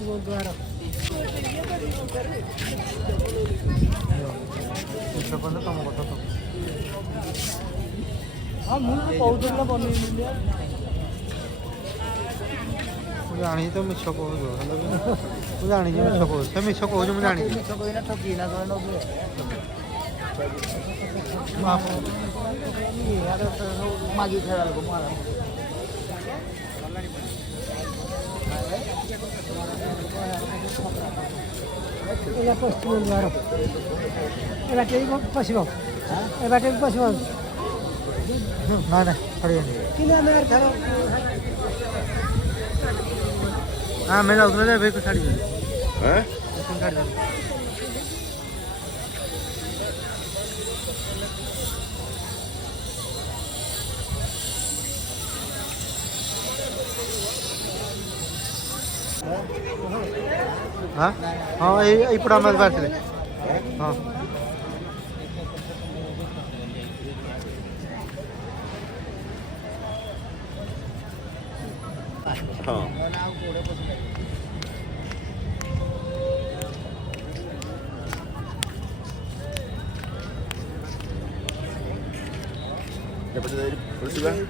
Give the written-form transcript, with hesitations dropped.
गुरुद्वारा तुम कथा तो हाँ मुझे कौन बन जानी तो मिछ कह जानी मिछ कह मिछ कह जानी ठकी ना मागी खेला मारा এটা পশ্চিম দ্বার এবারটাই পশ্চিম এবারটাই পশ্চিম না না সরিয়ে কিনে আমি আর ধরো হ্যাঁ মেলা উঠলে যাবে একটু ছাড়ি দেবে হ্যাঁ একটু ছাড়ি দেবে हाँ हाँ ये पड़ा मैं बात ले हाँ हाँ ya,